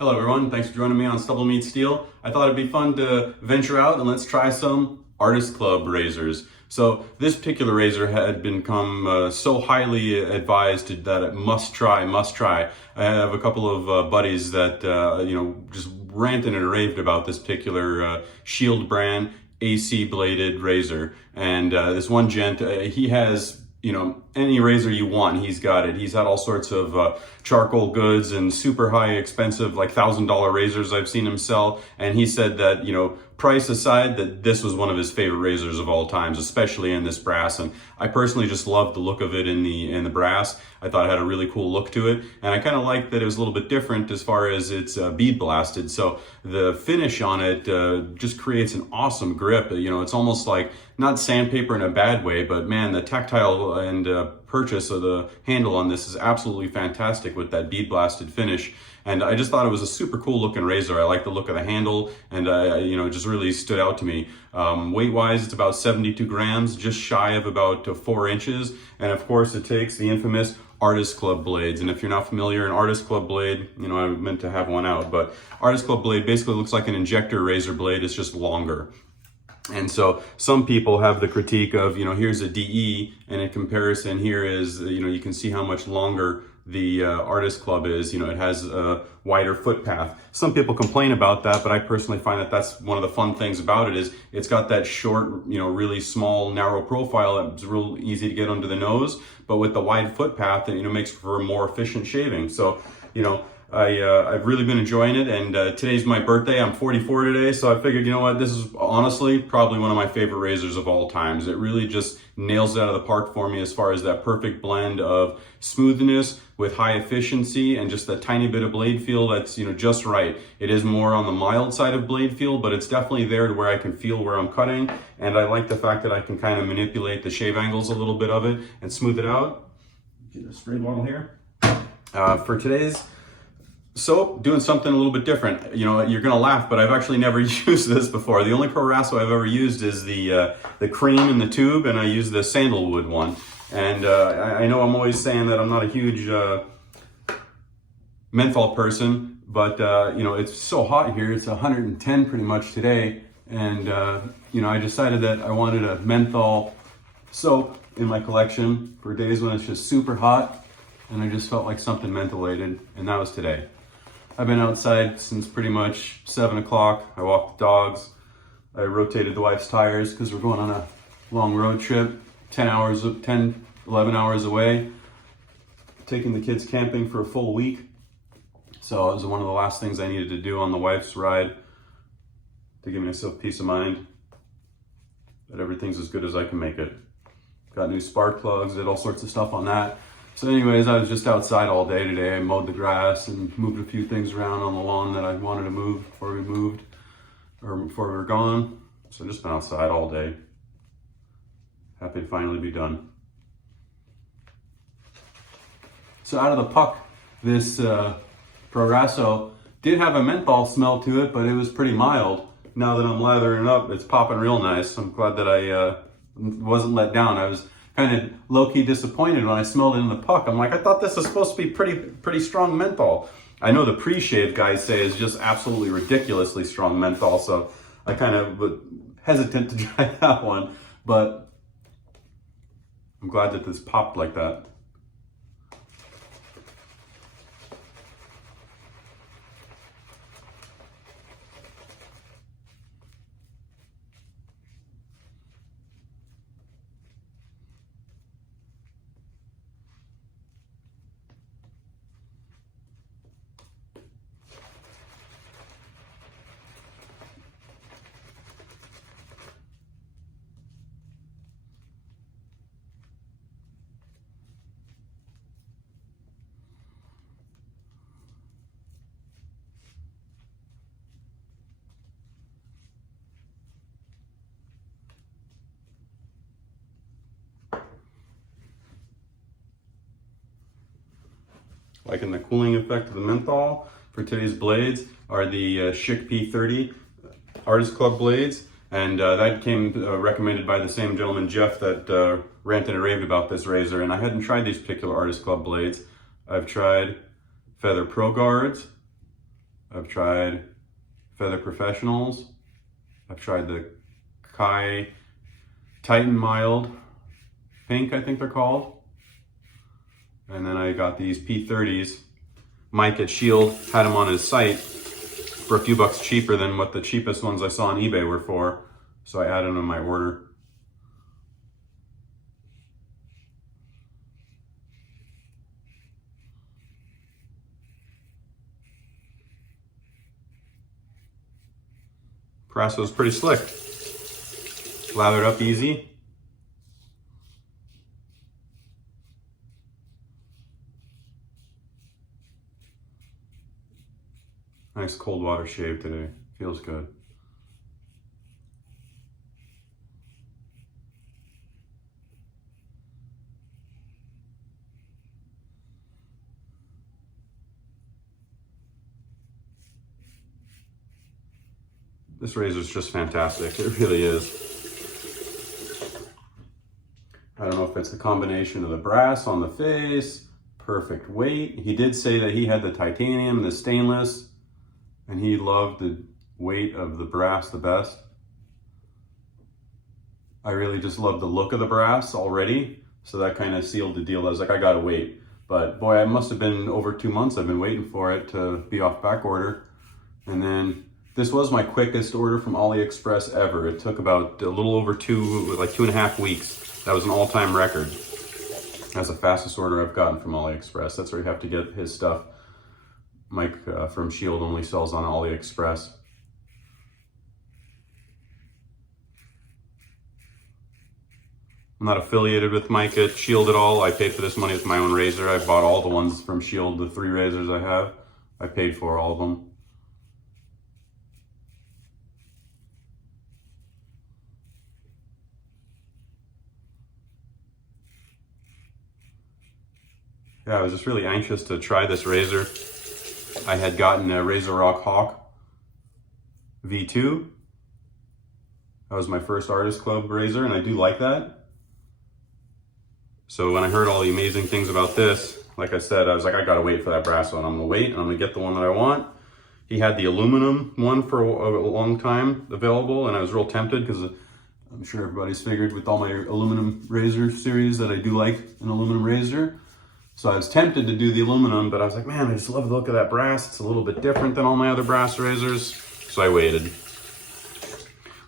Hello everyone, thanks for joining me on StubbleMeetsSteel. I thought it'd be fun to venture out and let's try some Artist Club razors. So this particular razor had become so highly advised that it must try. I have a couple of buddies that just ranted and raved about this particular Shield brand AC bladed razor. And this one gent, he has any razor you want, he's got it. He's had all sorts of charcoal goods and super high expensive, like $1,000 razors I've seen him sell. And he said that, price aside, that this was one of his favorite razors of all times, especially in this brass. And I personally just loved the look of it in the brass. I thought it had a really cool look to it. And I kind of liked that it was a little bit different as far as it's bead blasted. So the finish on it just creates an awesome grip. It's almost like, not sandpaper in a bad way, but man, the tactile and purchase of the handle on this is absolutely fantastic with that bead blasted finish. And I just thought it was a super cool looking razor. I like the look of the handle, and it just really stood out to me. Weight wise, it's about 72 grams, just shy of about 4 inches. And of course it takes the infamous Artist Club blades. And if you're not familiar, an Artist Club blade, I meant to have one out, but Artist Club blade basically looks like an injector razor blade. It's just longer. And so some people have the critique of, here's a DE, and in comparison here is, you can see how much longer the Artist Club is. It has a wider footpath. Some people complain about that, but I personally find that that's one of the fun things about it is it's got that short, really small, narrow profile that's real easy to get under the nose, but with the wide footpath, it makes for more efficient shaving. So, I've really been enjoying it, and today's my birthday. I'm 44 today, so I figured, this is honestly probably one of my favorite razors of all times. It really just nails it out of the park for me as far as that perfect blend of smoothness with high efficiency and just that tiny bit of blade feel that's, just right. It is more on the mild side of blade feel, but it's definitely there to where I can feel where I'm cutting, and I like the fact that I can kind of manipulate the shave angles a little bit of it and smooth it out. Get a spray bottle here. For today's soap, doing something a little bit different. You're gonna laugh, but I've actually never used this before. The only Proraso I've ever used is the cream in the tube, and I use the sandalwood one. And I know I'm always saying that I'm not a huge menthol person, but it's so hot here. It's 110 pretty much today, and I decided that I wanted a menthol soap in my collection for days when it's just super hot, and I just felt like something mentholated, and that was today. I've been outside since pretty much 7 o'clock. I walked the dogs. I rotated the wife's tires because we're going on a long road trip, 11 hours away. Taking the kids camping for a full week. So it was one of the last things I needed to do on the wife's ride to give myself peace of mind that everything's as good as I can make it. Got new spark plugs, did all sorts of stuff on that. So anyways, I was just outside all day today. I mowed the grass and moved a few things around on the lawn that I wanted to move before we moved, or before we were gone. So I've just been outside all day. Happy to finally be done. So out of the puck, this Proraso did have a menthol smell to it, but it was pretty mild. Now that I'm lathering it up, it's popping real nice. I'm glad that I wasn't let down. I was kind of low-key disappointed when I smelled it in the puck. I'm like, I thought this was supposed to be pretty strong menthol. I know the pre-shave guys say is just absolutely ridiculously strong menthol, so I kind of was hesitant to try that one, but I'm glad that this popped like that. Liking the cooling effect of the menthol. For today's blades are the Schick p30 Artist Club blades, and that came recommended by the same gentleman, Jeff, that ranted and raved about this razor. And I hadn't tried these particular Artist Club blades. I've tried Feather Pro Guards, I've tried Feather Professionals. I've tried the Kai Titan Mild Pink, I think they're called. And then I got these p30s. Mike at Shield had them on his site for a few bucks cheaper than what the cheapest ones I saw on eBay were for. So I added them to my order. Proraso is pretty slick. Lathered up easy. Nice cold water shave today. Feels good. This razor is just fantastic. It really is. I don't know if it's the combination of the brass on the face, perfect weight. He did say that he had the titanium, the stainless, and he loved the weight of the brass the best. I really just love the look of the brass already, so that kind of sealed the deal. I was like, I gotta wait. But boy, it must have been over 2 months I've been waiting for it to be off back order. And then this was my quickest order from AliExpress ever. It took about a little over 2.5 weeks. That was an all-time record. That's the fastest order I've gotten from AliExpress. That's where you have to get his stuff. Mike from Shield only sells on AliExpress. I'm not affiliated with Mike at Shield at all. I paid for this money with my own razor. I bought all the ones from Shield, the 3 razors I have. I paid for all of them. Yeah, I was just really anxious to try this razor. I had gotten a Razor Rock Hawk V2. That was my first Artist Club razor, and I do like that. So when I heard all the amazing things about this, like I said, I was like, I gotta wait for that brass one. I'm gonna wait, and I'm gonna get the one that I want. He had the aluminum one for a long time available, and I was real tempted because I'm sure everybody's figured with all my aluminum razor series that I do like an aluminum razor. So I was tempted to do the aluminum, but I was like, man, I just love the look of that brass. It's a little bit different than all my other brass razors. So I waited.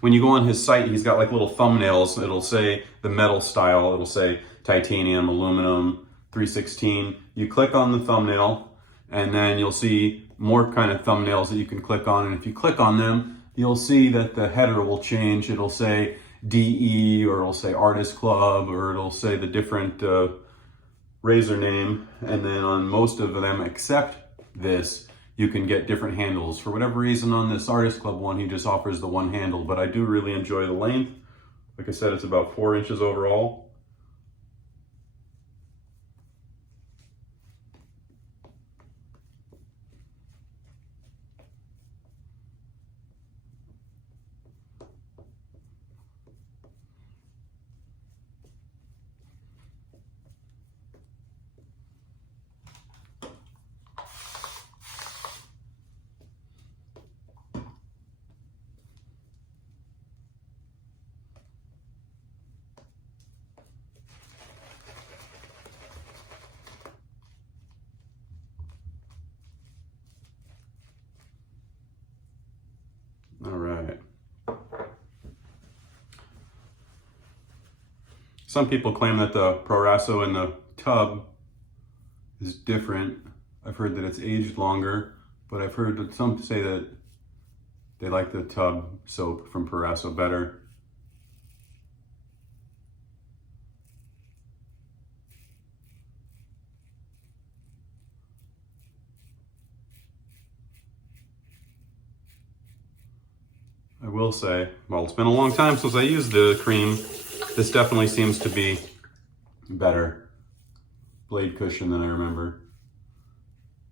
When you go on his site, he's got like little thumbnails. It'll say the metal style. It'll say titanium, aluminum, 316. You click on the thumbnail, and then you'll see more kind of thumbnails that you can click on. And if you click on them, you'll see that the header will change. It'll say DE, or it'll say Artist Club, or it'll say the different razor name. And then on most of them except this, you can get different handles. For whatever reason on this Artist Club one, he just offers the one handle, but I do really enjoy the length. Like I said, it's about 4 inches overall. All right. Some people claim that the Proraso in the tub is different. I've heard that it's aged longer, but I've heard that some say that they like the tub soap from Proraso better. I will say, well, it's been a long time since I used the cream. This definitely seems to be better blade cushion than I remember,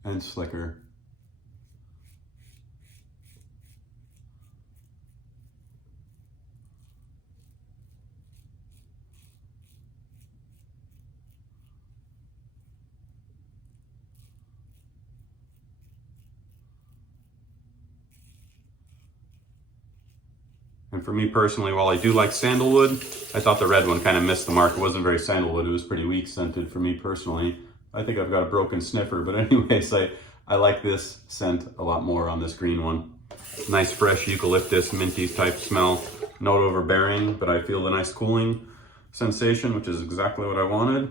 and slicker. And for me personally, while I do like sandalwood, I thought the red one kind of missed the mark. It wasn't very sandalwood. It was pretty weak scented for me personally. I think I've got a broken sniffer, but anyways, I like this scent a lot more on this green one. Nice fresh eucalyptus, minty type smell. Not overbearing, but I feel the nice cooling sensation, which is exactly what I wanted.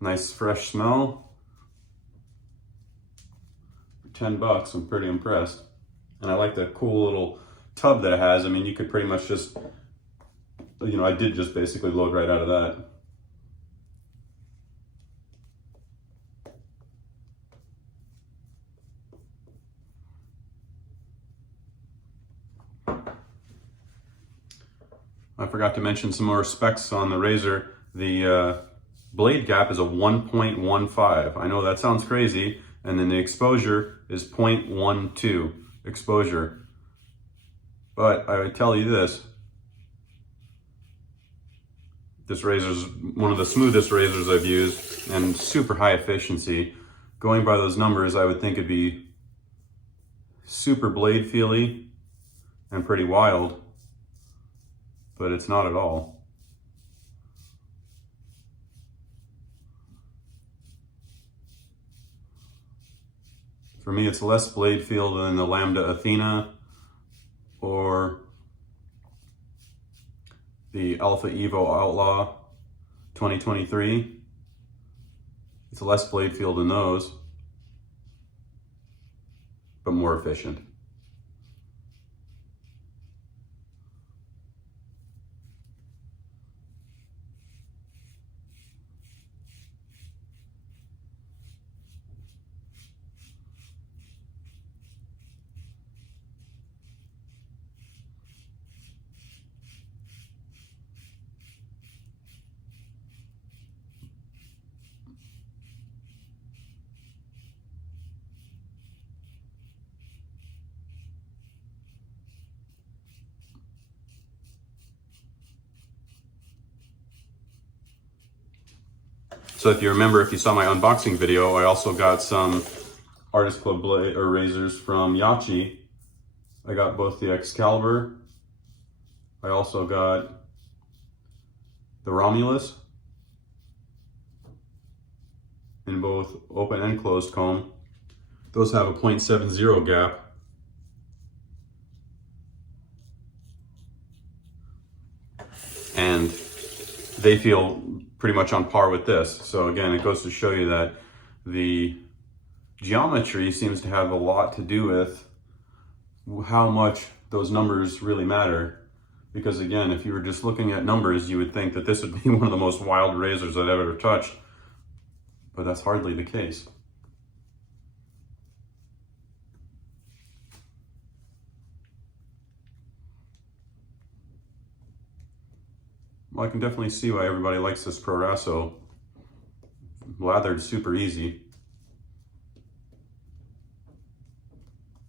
Nice fresh smell. For 10 bucks, I'm pretty impressed. And I like the cool little tub that it has. I mean, you could pretty much just, you know, I did just basically load right out of that. I forgot to mention some more specs on the razor. The blade gap is a 1.15. I know that sounds crazy. And then the exposure is 0.12 exposure. But I would tell you this razor's one of the smoothest razors I've used and super high efficiency. Going by those numbers, I would think it'd be super blade feely and pretty wild, but it's not at all. For me, it's less blade feel than the Lambda Athena or the Alpha Evo Outlaw 2023. It's less blade feel than those, but more efficient. So if you remember, if you saw my unboxing video, I also got some Artist Club blade or razors from Yachi. I got both the Excalibur. I also got the Romulus in both open and closed comb. Those have a 0.70 gap. And they feel pretty much on par with this. So again, it goes to show you that the geometry seems to have a lot to do with how much those numbers really matter. Because again, if you were just looking at numbers, you would think that this would be one of the most wild razors I've ever touched, but that's hardly the case. Well, I can definitely see why everybody likes this Proraso. Lathered super easy.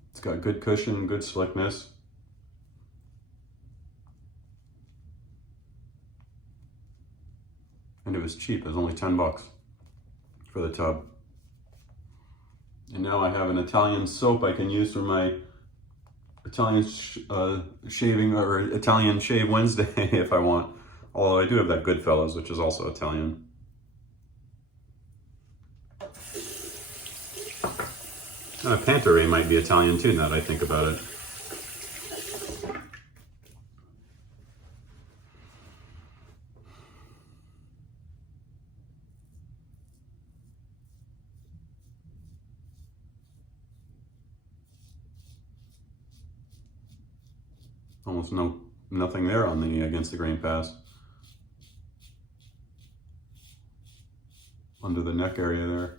It's got good cushion, good slickness. And it was cheap, it was only 10 bucks for the tub. And now I have an Italian soap I can use for my Italian shaving or Italian Shave Wednesday if I want. Although I do have that Goodfellas, which is also Italian. Pantoray might be Italian too, now that I think about it. Almost nothing there on the against the grain pass. Under the neck area there.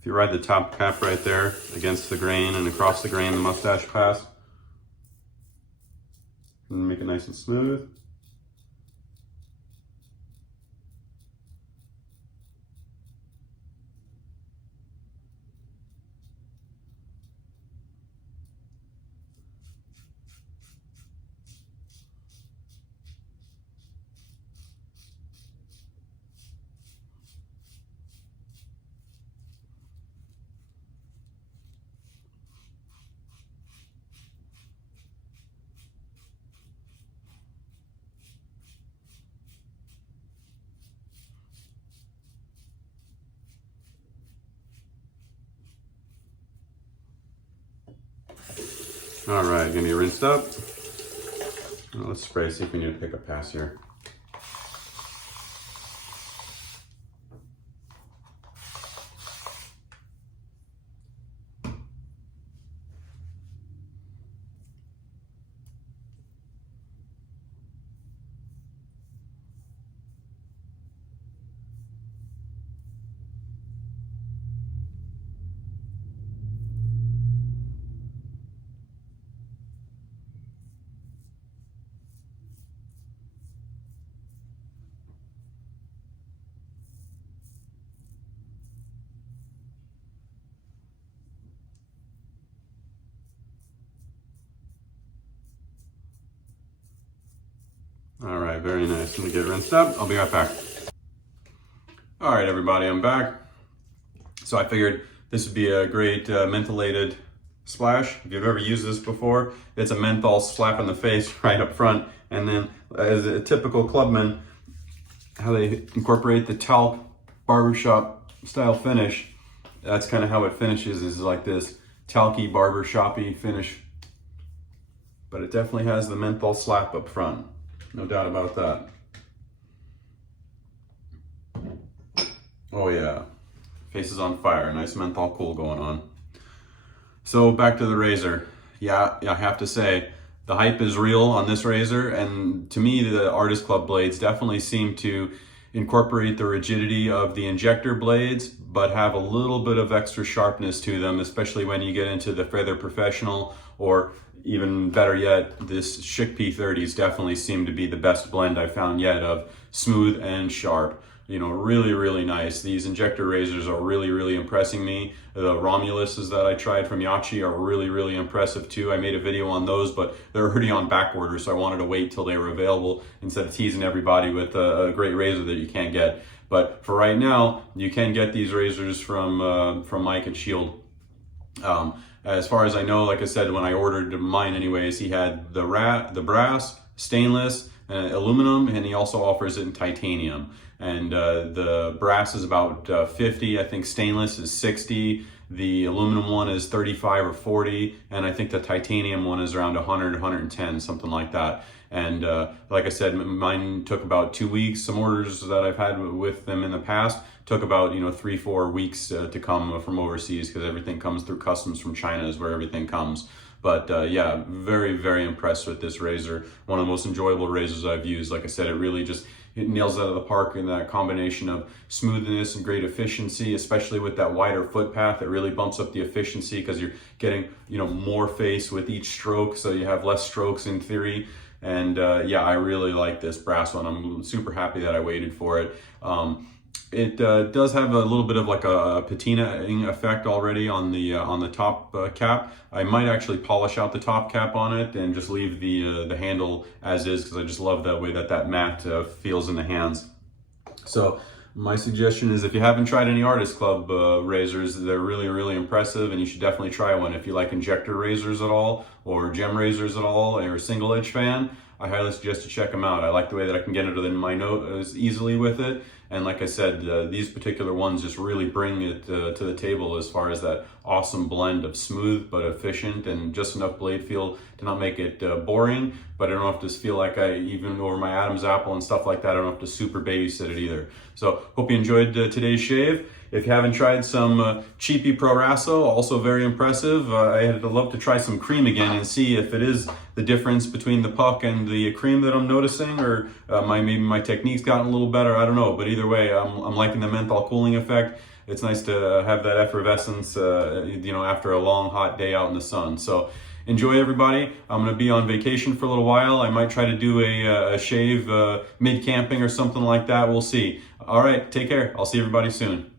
If you ride the top cap right there against the grain and across the grain, the mustache pass, and make it nice and smooth. All right, gonna be rinsed up. Well, let's spray, see if we need to pick a pass here. All right, very nice. Let me get rinsed up. I'll be right back. All right, everybody, I'm back. So I figured this would be a great mentholated splash. If you've ever used this before, it's a menthol slap in the face right up front. And then as a typical clubman, how they incorporate the talc barbershop style finish, that's kind of how it finishes, is like this talky barbershoppy finish. But it definitely has the menthol slap up front. No doubt about that. Oh yeah, face is on fire. Nice menthol cool going on. So back to the razor. Yeah, I have to say, the hype is real on this razor, and to me, the Artist Club blades definitely seem to incorporate the rigidity of the injector blades, but have a little bit of extra sharpness to them, especially when you get into the Feather Professional, or even better yet, this Schick P30s definitely seem to be the best blend I've found yet of smooth and sharp. You know, really, really nice. These injector razors are really, really impressing me. The Romuluses that I tried from Yachi are really, really impressive too. I made a video on those, but they're already on back order, so I wanted to wait till they were available instead of teasing everybody with a great razor that you can't get. But for right now, you can get these razors from Mike at Shield. As far as I know, like I said, when I ordered mine anyways, he had the brass, stainless, aluminum, and he also offers it in titanium. And the brass is about 50, I think stainless is 60, the aluminum one is 35 or 40, and I think the titanium one is around 100, 110, something like that. And like I said, mine took about 2 weeks. Some orders that I've had with them in the past took about 3-4 weeks to come from overseas, because everything comes through customs from China is where everything comes. But yeah, very, very impressed with this razor. One of the most enjoyable razors I've used. Like I said, it nails out of the park in that combination of smoothness and great efficiency, especially with that wider foot path. It really bumps up the efficiency because you're getting more face with each stroke, so you have less strokes in theory. And yeah, I really like this brass one. I'm super happy that I waited for it. It does have a little bit of like a patinaing effect already on the top cap. I might actually polish out the top cap on it and just leave the handle as is, because I just love the way that matte feels in the hands. So my suggestion is, if you haven't tried any Artist Club razors, they're really, really impressive, and you should definitely try one. If you like injector razors at all, or gem razors at all, or a single edge fan, I highly suggest you check them out. I like the way that I can get into my nose easily with it. And like I said, these particular ones just really bring it to the table as far as that awesome blend of smooth but efficient, and just enough blade feel to not make it boring, but I don't have to feel like even over my Adam's apple and stuff like that, I don't have to super babysit it either. So hope you enjoyed today's shave. If you haven't tried some cheapy Proraso, also very impressive. I'd love to try some cream again and see if it is the difference between the puck and the cream that I'm noticing, or maybe my technique's gotten a little better, I don't know. But either way, I'm liking the menthol cooling effect. it's nice to have that effervescence, you know, after a long hot day out in the sun. So enjoy, everybody. I'm going to be on vacation for a little while. I might try to do a shave mid-camping or something like that. We'll see. All right, take care. I'll see everybody soon.